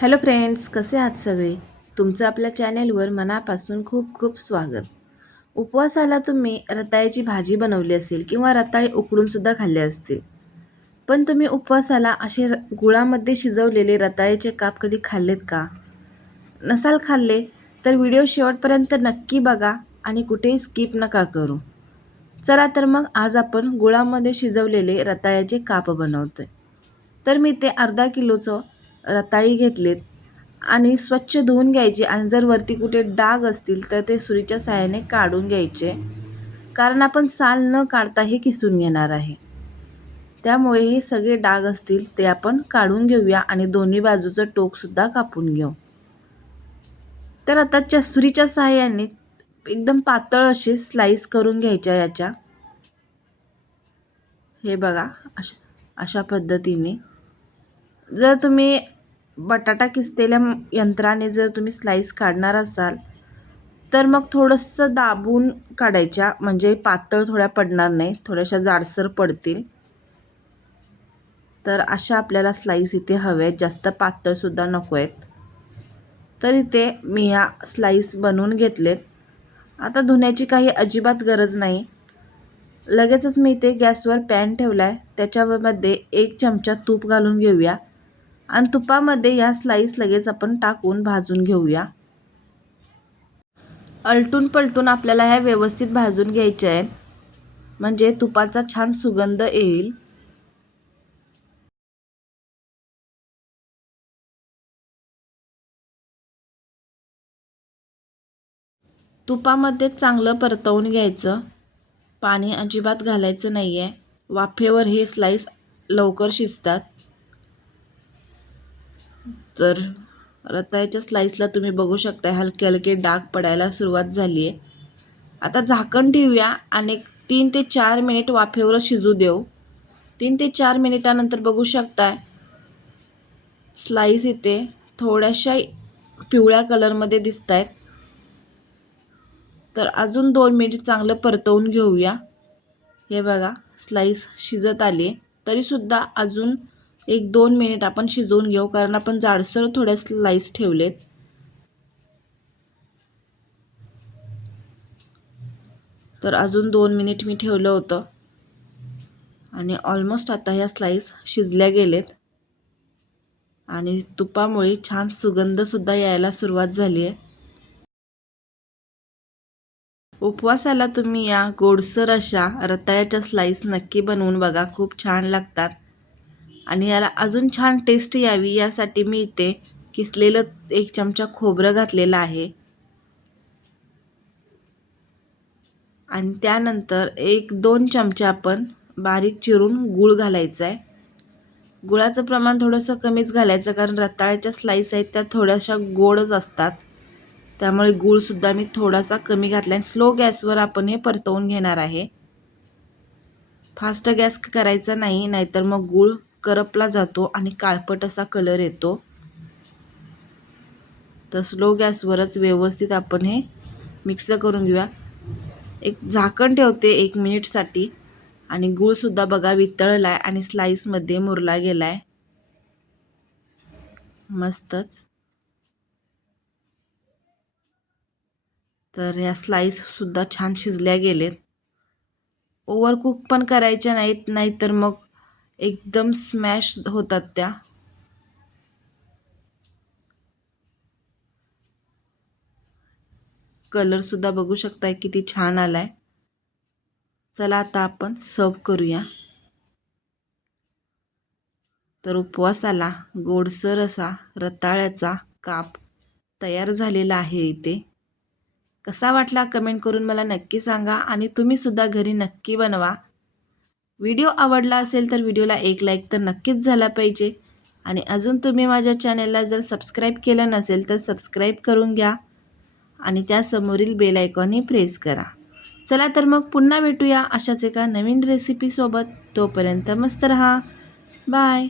Hello friends कसे आहात सगळे? तुमचं आपल्या चॅनेलवर मनापासून खूप खूप स्वागत. उपवासाला तुम्ही रताळ्याची भाजी बनवली असेल किंवा रताळे उकडूनसुद्धा खाल्ले असतील. पण तुम्ही उपवासाला असे र गुळामध्ये शिजवलेले रताळ्याचे काप कधी खाल्लेत का? नसाल खाल्ले तर व्हिडिओ शेवटपर्यंत नक्की बघा आणि कुठेही स्किप नका करू. चला तर मग आज आपण गुळामध्ये शिजवलेले रताळ्याचे काप बनवतो आहे तर मी ते अर्धा किलोचं रताळी घेतलेत आणि स्वच्छ धुवून घ्यायचे. आणि जर वरती कुठे डाग असतील तर ते सुरीच्या सहाय्याने काढून घ्यायचे. कारण आपण साल न काढता हे किसून घेणार आहे. त्यामुळे हे सगळे डाग असतील ते आपण काढून घेऊया आणि दोन्ही बाजूचं टोकसुद्धा कापून घेऊ. तर आता च्या सुरीच्या सहाय्याने एकदम पातळ असे स्लाईस करून घ्यायच्या याच्या. हे बघा अशा अशा पद्धतीने. जर तुम्ही बटाटा किसलेल्या यंत्राने जर तुम्ही स्लाईस काढणार असाल तर मग थोडंसं दाबून काढायच्या म्हणजे पातळ थोड्या पडणार नाही थोड्याशा जाडसर पडतील. तर अशा आपल्याला स्लाईस इथे हव्या आहेत जास्त पातळसुद्धा नको आहेत. तर इथे मी ह्या स्लाईस बनवून घेतलेत. आता धुण्याची काही अजिबात गरज नाही. लगेचच मी इथे गॅसवर पॅन ठेवला आहे त्याच्यामध्ये एक चमचा तूप घालून घेऊया. आणि तुपामध्ये या स्लाईस लगेच आपण टाकून भाजून घेऊया. अलटून पलटून आपल्याला ह्या व्यवस्थित भाजून घ्यायच्या आहेत. म्हणजे तुपाचा छान सुगंध येईल. तुपामध्ये चांगलं परतवून घ्यायचं. पाणी अजिबात घालायचं नाही आहे वाफेवर हे स्लाईस लवकर शिजतात. तर रताळ्याच्या स्लाईसला तुम्ही बघू शकता हलके हलके डाग पडायला सुरुवात झाली आहे आता झाकण ठेवूया आणि तीन ते चार मिनिट वाफेवर शिजू देऊ. तीन ते चार मिनिटानंतर बघू शकताय स्लाईस इथे थोड्याशा पिवळ्या कलरमध्ये दिसत आहेत तर अजून दोन मिनिट चांगलं परतवून घेऊया. हे बघा स्लाईस शिजत आली तरीसुद्धा अजून एक दोन मिनिट आपण शिजवून घेऊ कारण आपण जाडसर थोड्या स्लाईस ठेवलेत. तर अजून दोन मिनिट मी ठेवलं होतं. आणि ऑलमोस्ट आता ह्या स्लाईस शिजल्या गेलेत. आणि तुपामुळे छान सुगंधसुद्धा यायला सुरुवात झाली आहे. उपवासाला तुम्ही या गोडसर अशा रताळ्याच्या स्लाईस नक्की बनवून बघा खूप छान लागतात. आणि याला अजून छान टेस्ट यावी यासाठी मी इथे किसलेलं एक चमचा खोबरं घातलेलं आहे. आणि त्यानंतर एक दोन चमचे आपण बारीक चिरून गूळ घालायचा आहे गुळाचं प्रमाण थोडंसं कमीच घालायचं कारण रताळ्याच्या स्लाईस आहेत त्या थोड्याशा गोडच असतात. त्यामुळे गूळसुद्धा मी थोडासा कमी घातला आणि स्लो गॅसवर आपण हे परतवून घेणार आहे. फास्ट गॅस करायचा नाही नाहीतर मग गूळ करपला जातो आणि काळपट असा कलर येतो. तर स्लो गॅसवरच व्यवस्थित आपण हे मिक्स करून घेऊया. एक झाकण ठेवते एक मिनिटसाठी आणि गूळसुद्धा बघा वितळला आहे आणि स्लाईसमध्ये मुरला गेला आहे मस्तच. तर ह्या स्लाईससुद्धा छान शिजल्या गेलेत. ओव्हरकुक पण करायच्या नाहीत नाहीतर मग एकदम स्मॅश होतात त्या. कलरसुद्धा बघू शकताय किती छान आलाय. चला आता आपण सर्व करूया. तर उपवासाला गोडसर असा रताळ्याचा काप तयार झालेला आहे इथे. कसा वाटला कमेंट करून मला नक्की सांगा आणि तुम्हीसुद्धा घरी नक्की बनवा. व्हिडिओ आवडला असेल तर व्हिडिओला एक लाईक तर नक्कीच झाला पाहिजे. आणि अजून तुम्ही माझ्या चॅनेलला जर सबस्क्राईब केलं नसेल तर सबस्क्राईब करून घ्या. आणि त्यासमोरील बेल आयकॉनही प्रेस करा. चला तर मग पुन्हा भेटूया अशाच एका नवीन रेसिपीसोबत तोपर्यंत मस्त रहा. बाय